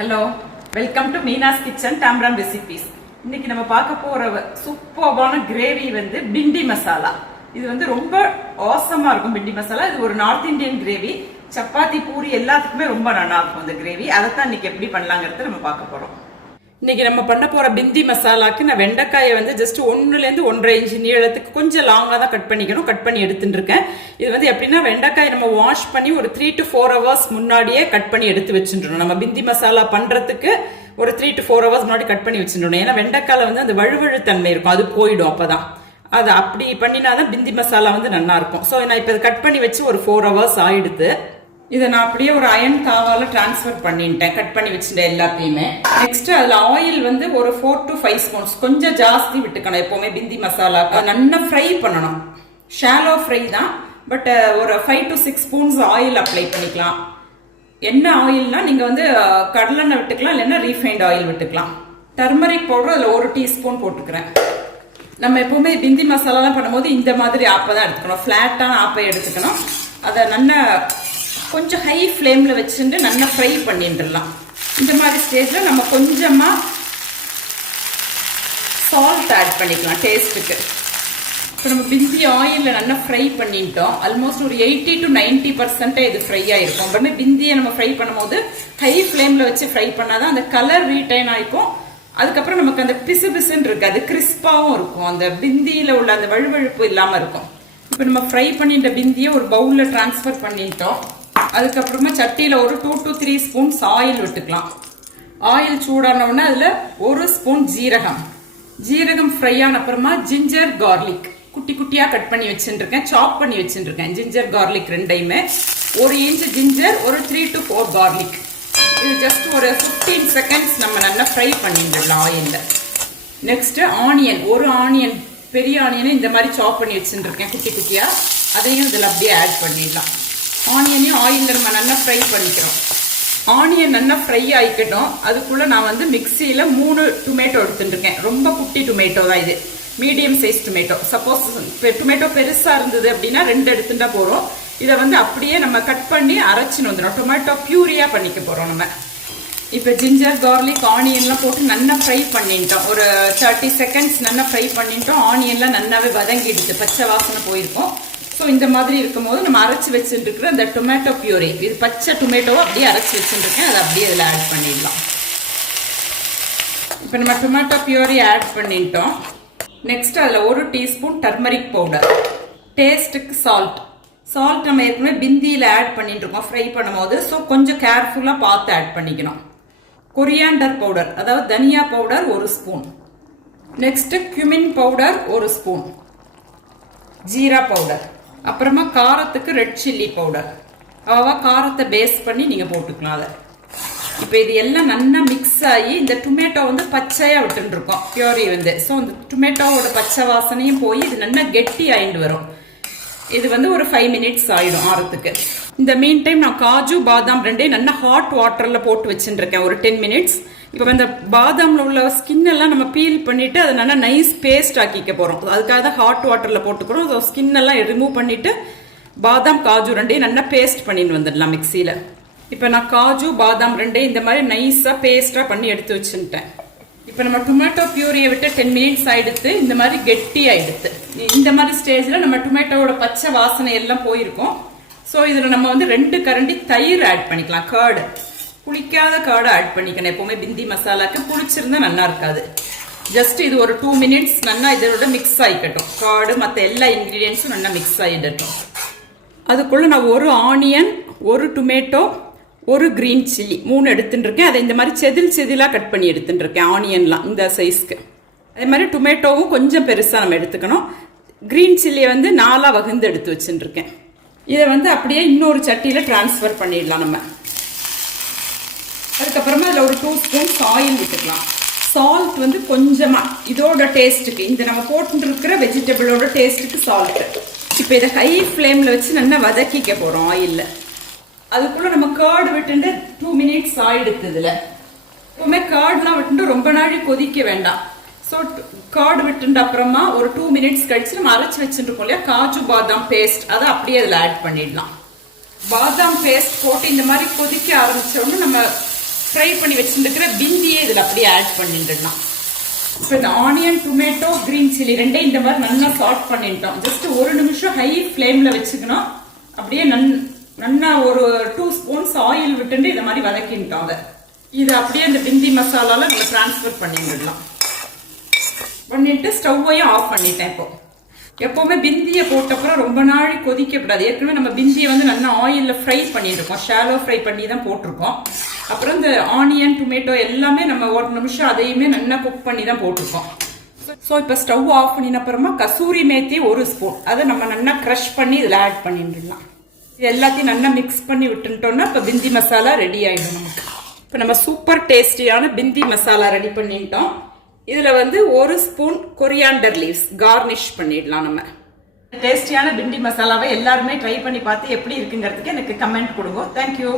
Hello, welcome to Meena's kitchen டாம்ரான் recipes. இன்னைக்கு நம்ம பார்க்க போற சூப்பர்பான கிரேவி வந்து பிண்டி மசாலா. இது வந்து ரொம்ப ஆசமா இருக்கும். பிண்டி மசாலா இது ஒரு north Indian gravy. Chapati puri எல்லாத்துக்குமே ரொம்ப நல்லா இருக்கும் இந்த கிரேவி. அதைத்தான் இன்னைக்கு எப்படி பண்ணலாங்கிறத நம்ம பார்க்க போறோம். இன்னைக்கு நம்ம பண்ண போற பிந்தி மசாலாக்கு நான் வெண்டைக்காயை வந்து ஜஸ்ட் 1லேருந்து 1.5 இன்ச் நீளத்துக்கு கொஞ்சம் லாங்காக தான் கட் பண்ணிக்கணும். கட் பண்ணி எடுத்துட்டு இருக்கேன். இது வந்து எப்படின்னா வெண்டைக்காய் நம்ம வாஷ் பண்ணி ஒரு 3 to 4 hours முன்னாடியே கட் பண்ணி எடுத்து வச்சுட்டோம். நம்ம பிந்தி மசாலா பண்றதுக்கு ஒரு 3 to 4 hours முன்னாடி கட் பண்ணி வச்சுட்டோம். ஏன்னா வெண்டைக்காயில வந்து அந்த வழுவழு தன்மை இருக்கும், அது போயிடும். அப்பதான் அது அப்படி பண்ணினாதான் பிந்தி மசாலா வந்து நல்லா இருக்கும். ஸோ நான் இப்போ கட் பண்ணி வச்சு ஒரு 4 hours ஆயிடுது. இதை நான் அப்படியே ஒரு அயன் தாவால டிரான்ஸ்ஃபர் பண்ணிட்டேன். கட் பண்ணி வச்சுட்டேன் எல்லாத்தையுமே. நெக்ஸ்ட் அதுல ஆயில் வந்து ஒரு 4 to 5 ஸ்பூன்ஸ் கொஞ்சம் ஜாஸ்தி விட்டுக்கணும். எப்பவுமே பிந்தி மசாலாக்கு நல்லா ஃப்ரை பண்ணணும். ஷாலோ ஃப்ரை தான், பட் ஒரு 5 to 6 ஸ்பூன்ஸ் ஆயில் அப்ளை பண்ணிக்கலாம். என்ன ஆயில்னா நீங்க வந்து கடலெண்ணெய் விட்டுக்கலாம், இல்லைன்னா ரீஃபைண்ட் ஆயில் விட்டுக்கலாம். டர்மரிக் பவுடர் அதுல 1 டீஸ்பூன் போட்டுக்கிறேன். நம்ம எப்பவுமே பிந்தி மசாலாலாம் பண்ணும்போது இந்த மாதிரி ஆப்பை தான் எடுத்துக்கணும். ஃபிளாட்டான ஆப்பை எடுத்துக்கணும். அதை நல்லா கொஞ்சம் ஹை ஃப்ளேமில் வச்சுட்டு நல்லா ஃப்ரை பண்ணிட்டுலாம். இந்த மாதிரி ஸ்டேஜில் நம்ம கொஞ்சமாக சால்ட் ஆட் பண்ணிக்கலாம் டேஸ்ட்டுக்கு. இப்போ நம்ம பிந்தி ஆயிலில் நல்லா ஃப்ரை பண்ணிட்டோம். ஆல்மோஸ்ட் ஒரு 80 to 90% இது ஃப்ரை ஆகிருக்கும். அப்புறமே பிந்தியை நம்ம ஃப்ரை பண்ணும்போது ஹை ஃப்ளேமில் வச்சு ஃப்ரை பண்ணாதான் அந்த கலர் ரீட்டைன் ஆகிக்கும். அதுக்கப்புறம் நமக்கு அந்த பிசு பிசுன்னு இருக்காது, கிறிஸ்பாவும் இருக்கும். அந்த பிந்தியில் உள்ள அந்த வழுவழுப்பு இல்லாமல் இருக்கும். இப்போ நம்ம ஃப்ரை பண்ணிட்ட பிந்தியை ஒரு பவுலில் டிரான்ஸ்ஃபர் பண்ணிட்டோம். அதுக்கப்புறமா சட்டியில் ஒரு 2 to 3 ஸ்பூன்ஸ் ஆயில் விட்டுக்கலாம். ஆயில் சூடானவுடனே அதில் 1 ஸ்பூன் ஜீரகம் ஃப்ரை ஆன அப்புறமா ஜிஞ்சர் கார்லிக் குட்டி குட்டியாக கட் பண்ணி வச்சுருக்கேன், சாப் பண்ணி வச்சுருக்கேன். ஜிஞ்சர் கார்லிக் ரெண்டையுமே 1 இன்ச் ஜிஞ்சர், ஒரு 3 to 4 கார்லிக். இது ஜஸ்ட் ஒரு 15 செகண்ட்ஸ் நம்ம நல்லா ஃப்ரை பண்ணிடலாம் ஆயிலில். நெக்ஸ்ட் ஆனியன், ஒரு ஆனியன், பெரிய ஆனியனை இந்த மாதிரி சாப் பண்ணி வச்சுருக்கேன் குட்டி குட்டியாக. அதையும் இதில் அப்படியே ஆட் பண்ணிடலாம். ஆனியனையும் ஆயிலில் நம்ம நல்லா ஃப்ரை பண்ணிக்கிறோம். ஆனியன் நல்லா ஃப்ரை ஆகிக்கட்டும். அதுக்குள்ளே நான் வந்து மிக்சியில் 3 டொமேட்டோ எடுத்துட்டுருக்கேன். ரொம்ப குட்டி டொமேட்டோ தான் இது, medium size tomato. Suppose tomato பெருசாக இருந்தது அப்படின்னா 2 எடுத்துட்டா போகிறோம். இதை வந்து அப்படியே நம்ம கட் பண்ணி அரைச்சின்னு வந்துடும். டொமேட்டோ பியூரியாக பண்ணிக்க போகிறோம் நம்ம. இப்போ ஜிஞ்சர் கார்லிக் ஆனியன்லாம் போட்டு நல்லா ஃப்ரை பண்ணிட்டோம். ஒரு 30 செகண்ட்ஸ் நல்லா ஃப்ரை பண்ணிட்டோம். ஆனியன்லாம் நல்லாவே வதங்கிடுச்சு, பச்சை வாசனை போயிருக்கும். ஸோ இந்த மாதிரி இருக்கும்போது நம்ம அரைச்சி வச்சுட்டு இருக்கிற அந்த டொமேட்டோ பியூரி, இது பச்சை டொமேட்டோவை அப்படியே அரைச்சி வச்சுருக்கேன். அதை அப்படியே இதில் ஆட் பண்ணிடலாம். இப்போ நம்ம டொமேட்டோ பியூரி ஆட் பண்ணிட்டோம். நெக்ஸ்ட் அதில் 1 டீஸ்பூன் டர்மரிக் பவுடர், டேஸ்ட்டுக்கு சால்ட் நம்ம ஏற்கனவே பிந்தியில் ஆட் பண்ணிட்டு இருக்கோம் ஃப்ரை பண்ணும்போது. ஸோ கொஞ்சம் கேர்ஃபுல்லாக பார்த்து ஆட் பண்ணிக்கணும். கொரியாண்டர் பவுடர், அதாவது தனியா powder 1 spoon. Next cumin powder 1 spoon, jeera powder, அப்புறமா காரத்துக்கு ரெட் சில்லி பவுடர். காரத்தை பேஸ் பண்ணி நீங்கள் போட்டுக்கலாம் அதை. இப்போ இது எல்லாம் நல்லா மிக்ஸ் ஆகி இந்த டொமேட்டோ வந்து பச்சையாக விட்டுருக்கோம் பியூரி வந்து. ஸோ இந்த டொமேட்டோவோட பச்சை வாசனையும் போய் இது நல்லா கெட்டி ஆயிட்டு வரும். இது வந்து ஒரு 5 மினிட்ஸ் ஆயிடும் ஆறத்துக்கு. இந்த மீன் டைம் நான் காஜு பாதாம் ரெண்டையும் நல்லா ஹாட் வாட்டரில் போட்டு வச்சுருக்கேன் ஒரு 10 மினிட்ஸ். இப்போ இந்த பாதாமில் உள்ள ஸ்கின் எல்லாம் நம்ம பீல் பண்ணிட்டு அதை நல்லா நைஸ் பேஸ்ட் ஆக்கிக்க போகிறோம். அதுக்காக தான் ஹாட் வாட்டரில் போட்டுக்கிறோம். அதை ஸ்கின் எல்லாம் ரிமூவ் பண்ணிட்டு பாதாம் காஜு ரெண்டையும் நல்லா பேஸ்ட் பண்ணிட்டு வந்துடலாம் மிக்சியில். இப்போ நான் காஜு பாதாம் ரெண்டையும் இந்த மாதிரி நைஸாக பேஸ்டாக பண்ணி எடுத்து வச்சுட்டேன். இப்போ நம்ம டொமேட்டோ பியூரியை விட்டு 10 மினிட்ஸ் ஆயிடுத்து. இந்த மாதிரி கெட்டி ஆயிடுத்து. இந்த மாதிரி ஸ்டேஜில் நம்ம டொமேட்டோவோட பச்சை வாசனை எல்லாம் போயிருக்கும். ஸோ இதில் நம்ம வந்து 2 கரண்டி தயிர் ஆட் பண்ணிக்கலாம். கர்டு, புளிக்காத கர்டு ஆட் பண்ணிக்கணும். எப்பவுமே பிந்தி மசாலாக்கு புளிச்சிருந்தா நல்லா இருக்காது. ஜஸ்ட் இது ஒரு 2 மினிட்ஸ் நல்லா இதோட மிக்ஸ் ஆகிக்கட்டும். கர்டு மற்ற எல்லா இன்க்ரீடியன்ஸும் நல்லா மிக்ஸ் ஆகிடட்டும். அதுக்குள்ளே நான் 1 ஆனியன், 1 டொமேட்டோ, 1 கிரீன் சில்லி 3 எடுத்துட்டுருக்கேன். அதை இந்த மாதிரி செதிலாக கட் பண்ணி எடுத்துட்டுருக்கேன். ஆனியன்லாம் இந்த சைஸ்க்கு. அதே மாதிரி டொமேட்டோவும் கொஞ்சம் பெருசாக நம்ம எடுத்துக்கணும். கிரீன் சில்லியை வந்து 4 வகுந்து எடுத்து வச்சுட்டுருக்கேன். இதை வந்து அப்படியே இன்னொரு சட்டியில் டிரான்ஸ்ஃபர் பண்ணிடலாம் நம்ம. அதுக்கப்புறமா அதில் ஒரு 2 ஸ்பூன்ஸ் ஆயில் விட்டுக்கலாம். சால்ட் வந்து கொஞ்சமாக இதோட டேஸ்ட்டுக்கு, இந்த நம்ம போட்டுருக்கிற வெஜிடபிளோட டேஸ்ட்டுக்கு சால்ட்டு. இப்போ இதை ஹை ஃப்ளேமில் வச்சு நல்லா வதக்கிக்க போகிறோம் ஆயிலில். அதுக்குள்ளே நம்ம கர்டு விட்டுட்டு 2 மினிட்ஸ் ஆயிடுத்து. இதில் எப்பவுமே கர்ட்லாம் விட்டுட்டு ரொம்ப நாள் கொதிக்க வேண்டாம். ஸோ கர்டு விட்டுட்டு அப்புறமா ஒரு 2 மினிட்ஸ் கழிச்சு நம்ம அரைச்சி வச்சுருக்கோம் இல்லையா காஜு பாதாம் பேஸ்ட், அதை அப்படியே அதில் ஆட் பண்ணிடலாம். பாதாம் பேஸ்ட் போட்டு இந்த மாதிரி கொதிக்க ஆரம்பிச்சோன்னு நம்ம ஃப்ரை பண்ணி வச்சுருக்கிற பிந்தியே இதில் அப்படியே ஆட் பண்ணிட்டுடலாம். இப்போ இந்த ஆனியன், டொமேட்டோ, கிரீன் சில்லி ரெண்டையும் இந்த மாதிரி நல்லா சாட் பண்ணிட்டோம். ஜஸ்ட் 1 நிமிஷம் ஹை ஃப்ளேமில் வச்சுக்கணும். அப்படியே நல்லா ஒரு 2 ஸ்பூன்ஸ் ஆயில் விட்டுட்டு இதை மாதிரி வதக்கிட்டோம். அதை இது அப்படியே அந்த பிந்தி மசாலால நம்ம டிரான்ஸ்ஃபர் பண்ணிடலாம். பண்ணிட்டு ஸ்டவ்வையும் ஆஃப் பண்ணிட்டேன். இப்போ எப்பவுமே பிந்தியை போட்டப்புறம் ரொம்ப நாள் கொதிக்கப்படாது. ஏற்கனவே நம்ம பிந்தியை வந்து நல்லா ஆயிலில் ஃப்ரை பண்ணியிருக்கோம், ஷாலோ ஃப்ரை பண்ணி தான் போட்டிருக்கோம். அப்புறம் இந்த ஆனியன், டொமேட்டோ எல்லாமே நம்ம 1 நிமிஷம் அதையுமே நல்லா குக் பண்ணி தான் போட்டிருக்கோம். ஸோ இப்போ ஸ்டவ் ஆஃப் பண்ணின அப்புறமா கசூரி மேத்தி 1 ஸ்பூன் அதை நம்ம நல்லா க்ரஷ் பண்ணி இதில் ஆட் பண்ணிடலாம். இது எல்லாத்தையும் நல்லா மிக்ஸ் பண்ணி விட்டுட்டோம்னா இப்போ பிந்தி மசாலா ரெடி ஆகிடும் நமக்கு. இப்போ நம்ம சூப்பர் டேஸ்டியான பிந்தி மசாலா ரெடி பண்ணிட்டோம். இதில் வந்து 1 ஸ்பூன் கொரியாண்டர் லீவ்ஸ் கார்னிஷ் பண்ணிடலாம். நம்ம டேஸ்டியான பிந்தி மசாலாவை எல்லாருமே ட்ரை பண்ணி பார்த்து எப்படி இருக்குங்கிறதுக்கு எனக்கு கமெண்ட் கொடுங்க. தேங்க்யூ.